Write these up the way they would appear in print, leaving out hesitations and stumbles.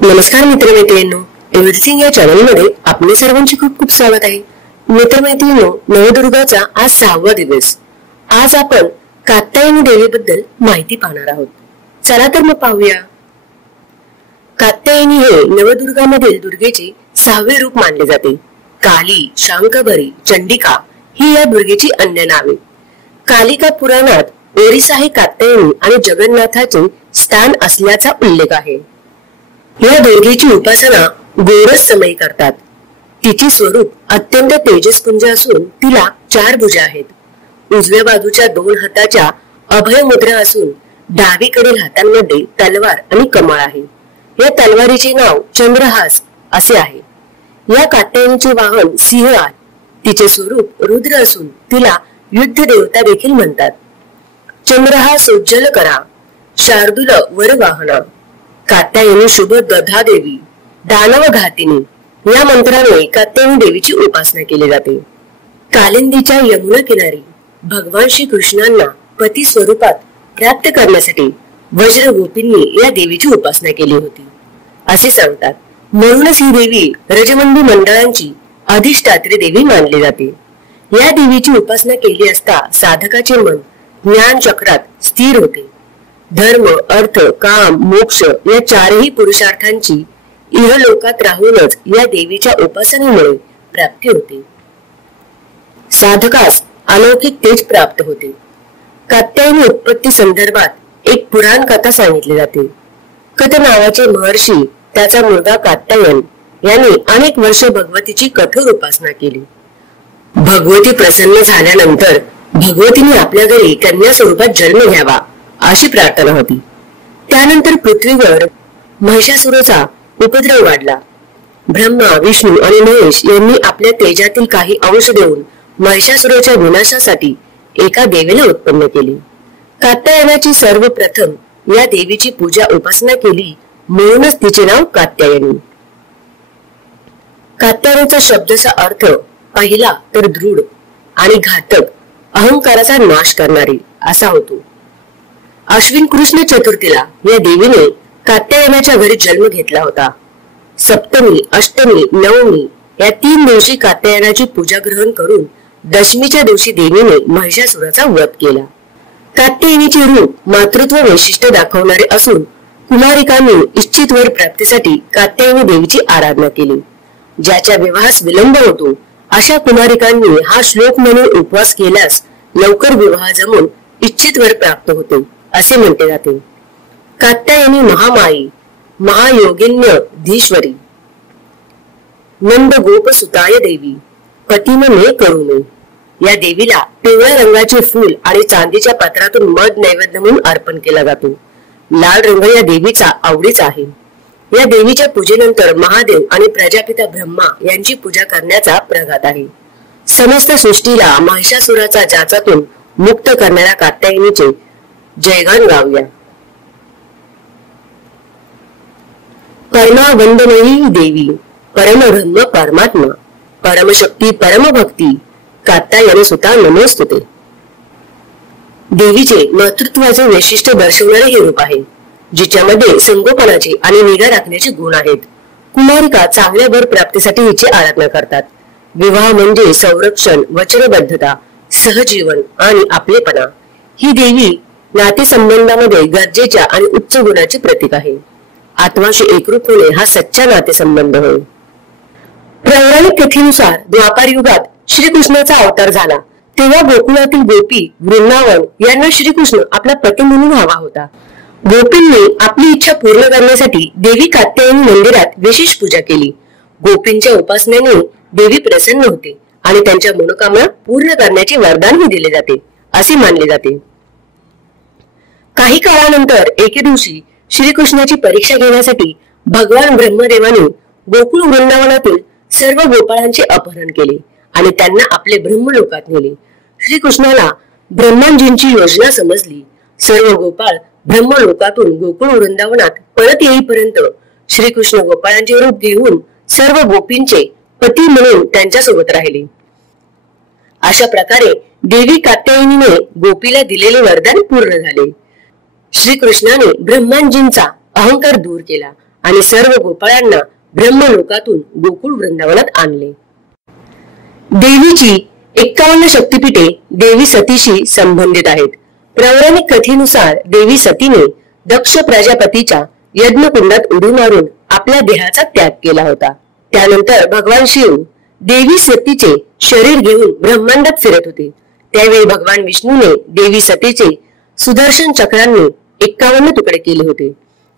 नमस्कार मित्रमैत्रिणींनो, एव्हरीथिंग या चॅनल मध्ये आपले सर्वांचे खूप खूप स्वागत आहे. मित्रमैत्रिणींनो, नवदुर्गाचा आज 6वा दिवस. आज आपण कात्यायनी देवीबद्दल माहिती पाहणार आहोत. चला तर मग पाहूया. कात्यायनी हे नवदुर्गामधील दुर्गेचे 6वे रूप मानले जाते. काली, शांकभरी, चंडिका ही या दुर्गेची अन्य नावे. कालिका पुराणात ओरिसा हे कात्यायनी आणि जगन्नाथाचे स्थान असल्याचा उल्लेख आहे. या दुर्गेची उपासना गोरस समयी करतात. तिचे स्वरूप अत्यंत तेजस्पुंज असून तिला 4 भुजा आहेत. उजव्या बाजूच्या 2 हाताच्या अभय मुद्रा असून डावीकडील हातांमध्ये तलवार आणि कमळ आहे. या तलवारीचे नाव चंद्रहास असे आहे. या कात्यायनीचे वाहन सिंह आहे. तिचे स्वरूप रुद्र असून तिला युद्ध देवता देखील म्हणतात. चंद्रहास उज्ज्वल करा, शार्दूल वर वाहना, कात्यायनी शुभ दधा देवी, दानव घातिनी या मंत्राने कात्यायनी देवीची उपासना केली जाते. कालिंदीच्या यमुना किनारी भगवान श्री कृष्णांना पती स्वरूपात प्राप्त करण्यासाठी वज्र गोपींनी या देवीची उपासना केली होती असे सांगतात. म्हणूनच ही देवी रजमंडी मंडळांची अधिष्ठात्री देवी मानली जाते. या देवीची उपासना केली असता साधकाचे मन ज्ञान चक्रात स्थिर होते. धर्म, अर्थ, काम, मोक्ष या 4ही पुरुषार्थांची इहलोकात राहूनच या देवीच्या उपासनेमुळे प्राप्ती होते. साधकास अलौकिक तेज प्राप्त होते. कात्यायनी उत्पत्ती संदर्भात एक पुराण कथा सांगितली जाते. कथ नावाचे महर्षी त्याचा मुलगा कात्यायन यांनी अनेक वर्ष भगवतीची कठोर उपासना केली. भगवती प्रसन्न झाल्यानंतर भगवतीने आपल्या घरी कन्या स्वरूपात जन्म घ्यावा अशी प्रार्थना होती. त्यानंतर पृथ्वीवर महिषासुराचा उपद्रव वाढला. ब्रह्मा, विष्णू आणि महेश यांनी आपल्या तेजातील काही अंश देऊन महिषासुराच्या विनाशासाठी एका देवीला उत्पन्न केले. कात्यायनाची सर्वप्रथम या देवीची पूजा उपासना केली, म्हणूनच तिचे नाव कात्यायनी. कात्यायनीचा शब्दाचा अर्थ पहिला तर दृढ आणि घातक, अहंकाराचा नाश करणारी असा होतो. अश्विन कृष्ण चतुर्थीला या देवीने कात्यायनाच्या घरी जन्म घेतला होता. सप्तमी, अष्टमी, नवमी या 3 दिवशी कात्यायनाची पूजा ग्रहण करून दशमीच्या दिवशी देवीने महिषासुराचा वध केला. कात्यायनीचे रूप मातृत्व वैशिष्ट्य दाखवणारे असून कुमारिकांनी इच्छित वर प्राप्तीसाठी कात्यायनी देवीची आराधना केली. ज्याच्या विवाहास विलंब होतो अशा कुमारिकांनी हा श्लोक म्हणून उपवास केल्यास लवकर विवाह जमून इच्छित वर प्राप्त होते असे म्हटले जाते. कात्यायनी महामाई, महायोगिन्य धीश्वरी, नंद गोप सुताय देवी, पतिम मे करुणे. या देवीला पिवळ्या रंगाचे फूल आणि चांदीच्या पात्रातून मध नैवेद्य म्हणून अर्पण केला जातो. लाल रंग या देवीचा आवडीचा आहे. या देवीच्या पूजेनंतर महादेव आणि प्रजापिता ब्रह्मा यांची पूजा करण्याचा प्रघात आहे. समस्त सृष्टीला महिषासुराचा जाचातून मुक्त करणाऱ्या कात्यायनीचे जयगान गाऊया. परमावंदनयी देवी, परमब्रह्म परमात्मा, परमशक्ती परमभक्ती, कात्यायनी सुता नमोस्तुते. देवीचे मातृत्वाचे वैशिष्ट्य दर्शवणारे हे रूप आहे, जिच्यामध्ये संगोपनाचे आणि निगा राखण्याचे गुण आहेत. कुमारिका चांगल्या वर प्राप्तीसाठी हिची आराधना करतात. विवाह म्हणजे संरक्षण, वचनबद्धता, सहजीवन आणि आपलेपणा. ही देवी नातेसंबंधामध्ये गरजेच्या आणि उच्च गुणाचे प्रतीक आहे. आत्माशी एकरूप होणे हा सच्चा नातेसंबंध होय. पौराणिक कथेनुसार द्वापार युगात श्रीकृष्णाचा अवतार झाला तेव्हा गोकुळातील गोपी वृंदावन यांना श्रीकृष्ण आपला पती म्हणून हवा होता. गोपींनी आपली इच्छा पूर्ण करण्यासाठी देवी कात्यायनी मंदिरात विशेष पूजा केली. गोपींच्या उपासनेने देवी प्रसन्न होते आणि त्यांच्या मनोकामना पूर्ण करण्याचे वरदानही दिले जाते असे मानले जाते. काही काळानंतर एके दिवशी श्रीकृष्णाची परीक्षा घेण्यासाठी भगवान ब्रह्मदेवाने गोकुळ वृंदावनातील सर्व गोपाळांचे अपहरण केले आणि त्यांना आपले ब्रह्मलोकात नेले. श्रीकृष्णाला ब्रह्मांजींची योजना समजली. सर्व गोपाळ ब्रह्मलोकातून गोकुळ वृंदावनात परत येईपर्यंत श्रीकृष्ण गोपाळांचे रूप घेऊन सर्व गोपींचे पती म्हणून त्यांच्या सोबत राहिले. अशा प्रकारे देवी कात्यायनीने गोपीला दिलेले वरदान पूर्ण झाले. श्रीकृष्णाने ब्रह्मांजींचा अहंकार दूर केला आणि सर्व गोपाळांना ब्रह्मलोकातून गोकुळ वृंदावनात आणले. देवीची 51 शक्तिपीठे देवी सतीशी संबंधित आहेत. पौराणिक कथेनुसार देवी सतीने दक्ष प्रजापतीच्या यज्ञकुंडात उडी मारून आपल्या देहाचा त्याग केला होता. त्यानंतर भगवान शिव देवी सतीचे शरीर घेऊन ब्रह्मांडात फिरत होते. त्यावेळी भगवान विष्णूने देवी सतीचे सुदर्शन चक्रांनी 51 तुकडे केले होते,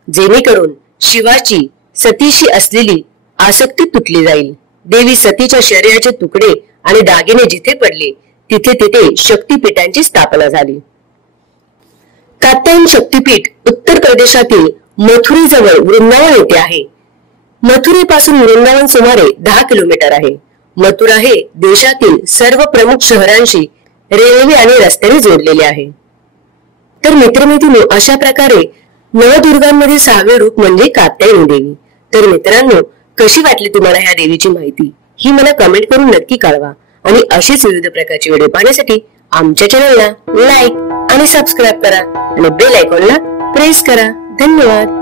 जेणेकरून शिवाची सतीशी असलेली आसक्ती तुटली जाईल. देवी सतीच्या शरीराचे तुकडे आणि दागिने जिथे पडले तिथे तिथे शक्तिपीठांची स्थापना झाली. कात्यायन शक्तिपीठ उत्तर प्रदेशातील मथुरेजवळ वृंदावन येथे आहे. मथुरेपासून वृंदावन सुमारे 10 किलोमीटर आहे. मथुरा हे देशातील सर्व प्रमुख शहरांशी रेल्वे आणि रस्त्याने जोडलेले आहे. तर मित्रमैत्रिणी, अशा प्रकारे नवदुर्गांमध्ये 6वे रूप म्हणजे कात्यायनी देवी. तर मित्रांनो, कशी वाटली तुम्हाला ह्या देवीची माहिती ही मला कमेंट करून नक्की कळवा. आणि अशीच विविध प्रकारची व्हिडिओ पाहण्यासाठी आमच्या चॅनलला लाईक आणि सबस्क्राईब करा आणि बेल आयकॉनला प्रेस करा. धन्यवाद.